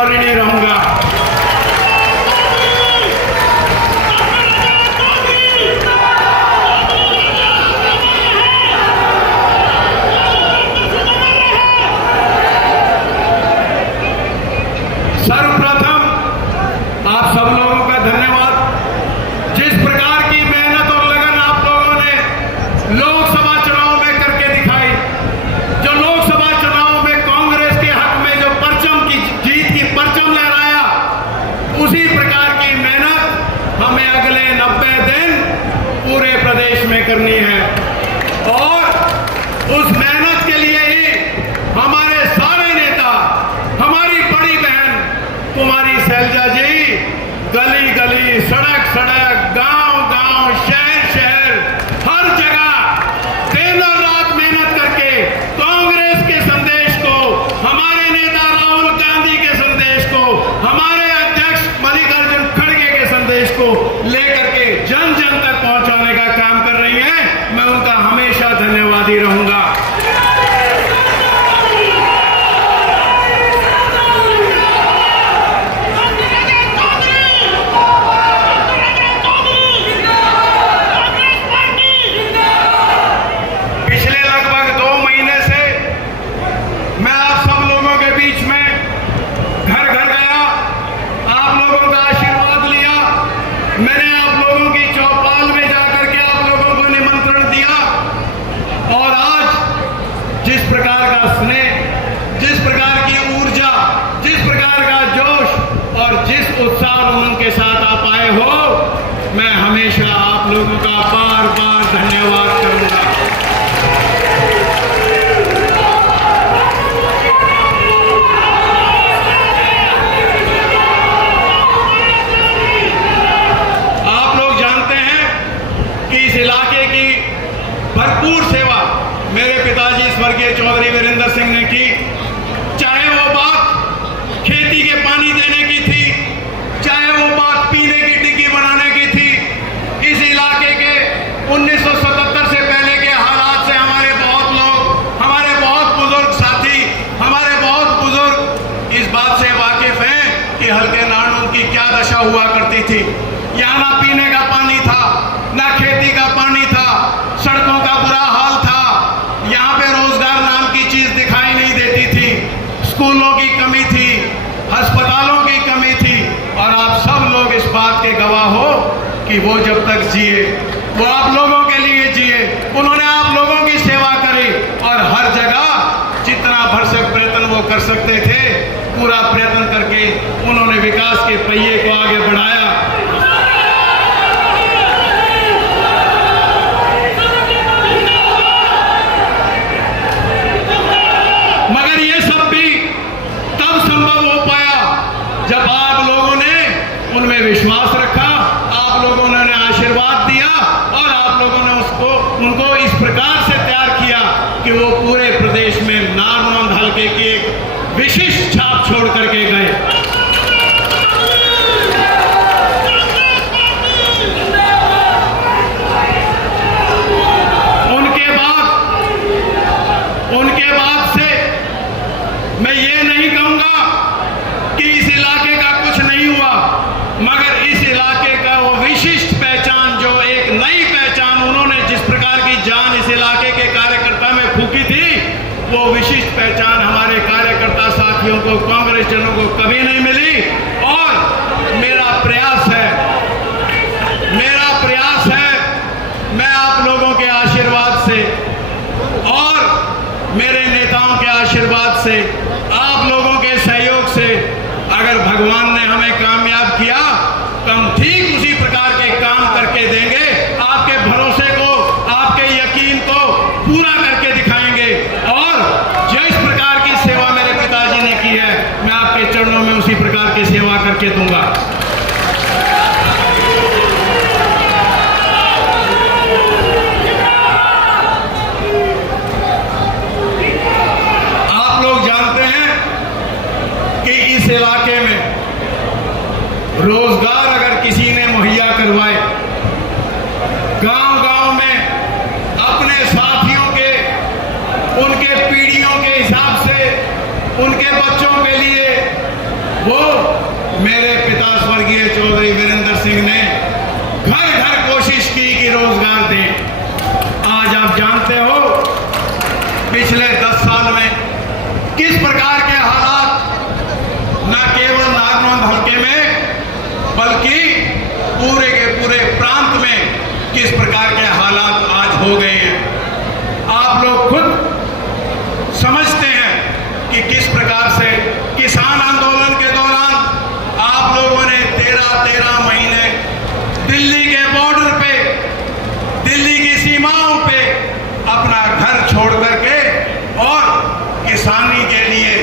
और ऋणी रहूंगा। सर्वप्रथम आप सब लोगों का धन्यवाद। जिस प्रकार की मेहनत और लगन आप लोगों ने लोकसभा चुनाव में करके दिखाई, जो लोकसभा चुनाव में कांग्रेस के हक में जो परचम की जीत की परचम लहराया, उसी प्रकार की मेहनत हमें अगले 90 दिन पूरे प्रदेश में करनी है। और उस मेहनत के लिए ही हमारे सारे नेता, हमारी बड़ी बहन कुमारी शैलजा जी गली गली, सड़क सड़क, गांव गांव, शहर शहर, हर जगह दिन और रात मेहनत करके कांग्रेस के संदेश को, हमारे नेता राहुल गांधी के संदेश को, हमारे अध्यक्ष मल्लिकार्जुन खड़गे के संदेश को लेकर के जन जन तक पहुंचाने का काम कर रही हैं। मैं उनका हमेशा धन्यवादी रहूंगा। मैंने आप लोगों की चौपाल में जाकर के आप लोगों को निमंत्रण दिया और आज जिस प्रकार का स्नेह, जिस प्रकार की ऊर्जा, जिस प्रकार का जोश और जिस उत्साह उमंग के साथ आप आए हो, मैं हमेशा आप लोगों का बार बार धन्यवाद करूंगा। भरपूर सेवा मेरे पिताजी स्वर्गीय चौधरी वीरेंद्र सिंह ने की, चाहे वो बात खेती के पानी देने की थी, चाहे वो बात पीने की डिग्गी बनाने की थी। इस इलाके के 1977 से पहले के हालात से हमारे बहुत लोग, हमारे बहुत बुजुर्ग साथी, हमारे बहुत बुजुर्ग इस बात से वाकिफ हैं कि हल्के नानू की क्या दशा हुआ करती थी। यहाँ ना पीने का पानी था, ना खेती का पानी था, सड़कों का बुरा हाल था, यहाँ पे रोजगार नाम की चीज दिखाई नहीं देती थी, स्कूलों की कमी थी, अस्पतालों की कमी थी। और आप सब लोग इस बात के गवाह हो कि वो जब तक जिए वो आप लोगों के लिए जिए, उन्होंने आप लोगों की सेवा करी और हर जगह जितना भरसक प्रयत्न वो कर सकते थे पूरा प्रयत्न करके उन्होंने विकास के पहिए को आगे बढ़ाया। मगर ये सब भी तब संभव हो पाया जब आप लोगों ने उनमें विश्वास रखा, आप लोगों ने उन्हें आशीर्वाद दिया और आप लोगों ने उनको इस प्रकार से तैयार किया कि वो पूरे प्रदेश में नारनौंद हल्के की एक विशिष्ट छाप छोड़ करके गए। उनके बाद से मैं ये नहीं कहूंगा कि इस इलाके का कुछ नहीं हुआ, मगर इस इलाके का वो विशिष्ट पहचान, जो एक नई पहचान उन्होंने जिस प्रकार की जान इस इलाके के कार्यकर्ता में फूकी थी, वो विशिष्ट पहचान हमारे कार्यकर्ता साथियों को, कांग्रेस जनों को कभी नहीं मिली। और मेरा प्रयास है मैं आप लोगों के आशीर्वाद से और मेरे नेताओं के आशीर्वाद से, आप लोगों के सहयोग से, अगर भगवान ने हमें कामयाब किया तो हम ठीक उसी प्रकार के काम करके देंगे, आपके भरोसे को, आपके यकीन को पूरा करके दिखाएंगे। और जिस प्रकार की सेवा मेरे पिताजी ने की है, मैं आपके चरणों में उसी प्रकार की सेवा करके दूंगा। इस इलाके में रोजगार अगर किसी ने मुहैया करवाए, गांव-गांव में अपने साथियों के, उनके पीढ़ियों के हिसाब से उनके बच्चों के लिए वो मेरे पिता स्वर्गीय चौधरी वीरेंद्र सिंह ने घर घर कोशिश की कि रोजगार दें। आज आप जानते हो पिछले 10 साल में किस प्रकार के हालात न केवल नारनौंद हल्के में बल्कि पूरे के पूरे प्रांत में किस प्रकार के हालात आज हो गए हैं। आप लोग खुद समझते हैं कि किस प्रकार से किसान आंदोलन के दौरान आप लोगों ने 13 महीने दिल्ली के बॉर्डर पे, दिल्ली की सीमाओं पे अपना घर छोड़ करके और किसानी के लिए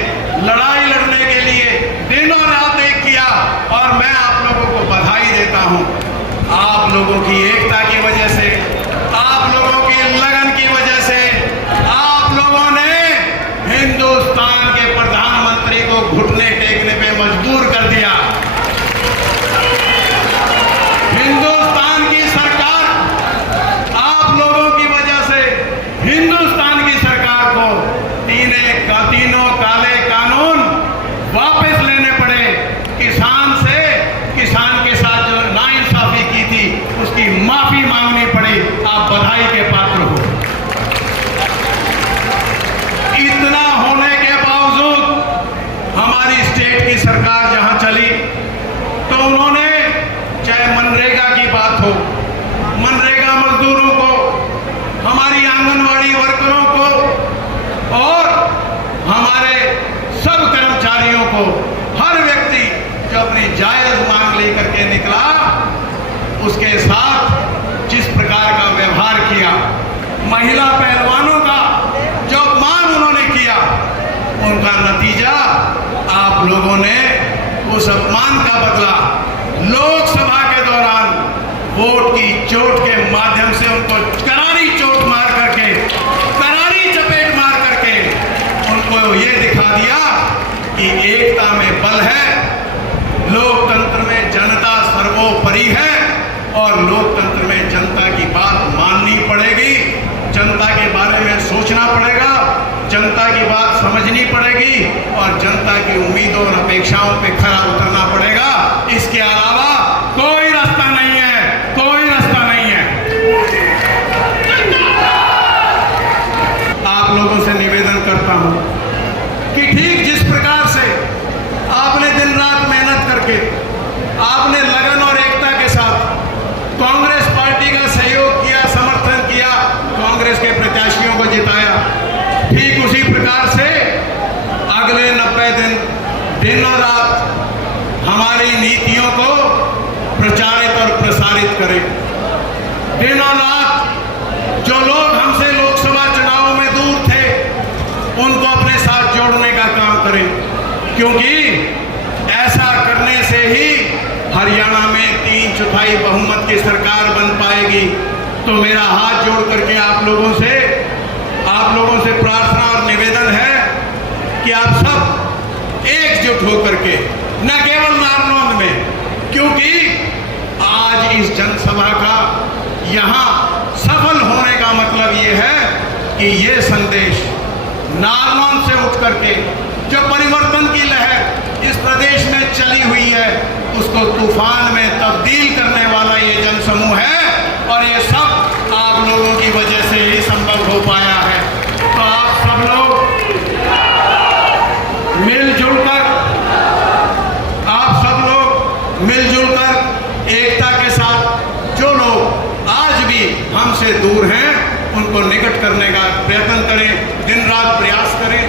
लड़ाई लड़ने के लिए दिनों रात एक किया। और मैं आप लोगों को बधाई देता हूं। आप लोगों की एकता की वजह से, आप लोगों की लगन की वजह से आप लोगों ने हिंदुस्तान के प्रधानमंत्री को घुटने टेकने पे मजबूर कर दिया। हिंदुस्तान की सरकार, आप लोगों की वजह से हिंदुस्तान की सरकार को तीनों काले कानून वापस लेने पड़े। किसान के साथ जो नाइंसाफी की थी उसकी माफी मांगनी पड़ी। आप बधाई के पात्र हो। इतना होने के बावजूद हमारी स्टेट की सरकार जहां चली तो उन्होंने चाहे मनरेगा की बात हो, मनरेगा मजदूरों को, हमारी आंगनवाड़ी वर्करों को और हमारे सब कर्मचारियों को, हर व्यक्ति जो अपनी जायज मांग लेकर के निकला उसके साथ जिस प्रकार का व्यवहार किया, महिला पहलवानों का जो अपमान उन्होंने किया, उनका नतीजा आप लोगों ने उस अपमान का बदला लोकसभा के दौरान वोट की चोट के माध्यम से उनको करारी चोट मार करके, करारी चपेट मार करके उनको ये दिखा दिया कि एकता में बल है, लोकतंत्र में जनता सर्वोपरि है और लोकतंत्र में जनता की बात माननी पड़ेगी, जनता के बारे में सोचना पड़ेगा, जनता की बात समझनी पड़ेगी और जनता की उम्मीदों और अपेक्षाओं पे खरा उतरना पड़ेगा। इसके अलावा कोई रास्ता नहीं है, कोई रास्ता नहीं है। आप लोगों से निवेदन करता हूं कि ठीक जिस प्रकार से आपने दिन रात मेहनत करके, आपने लगन और एकता के साथ कांग्रेस पार्टी का सहयोग किया, समर्थन किया, कांग्रेस के प्रत्याशियों को जिताया, ठीक उसी प्रकार से अगले 90 दिन दिनों रात हमारी नीतियों को प्रचारित और प्रसारित करें। दिनों रात जो लोग हमसे लोकसभा चुनाव में दूर थे उनको अपने साथ जोड़ने का काम करें, क्योंकि ऐसा करने से ही हरियाणा में 3/4 बहुमत की सरकार बन पाएगी। तो मेरा हाथ जोड़ करके आप लोगों से प्रार्थना और निवेदन है कि आप सब एकजुट होकर के, न केवल नारनौंद में, क्योंकि आज इस जनसभा का यहाँ सफल होने का मतलब ये है कि ये संदेश नारनौंद से उठ करके जो परिवर्तन की लहर इस प्रदेश में चली हुई है उसको तूफान में तब्दील करने वाला ये जनसमूह है और ये सब आप लोगों की वजह से ही संभव हो पाया है। तो आप सब लोग मिलजुल कर एकता के साथ जो लोग आज भी हमसे दूर हैं उनको निकट करने का प्रयत्न करें, दिन रात प्रयास करें।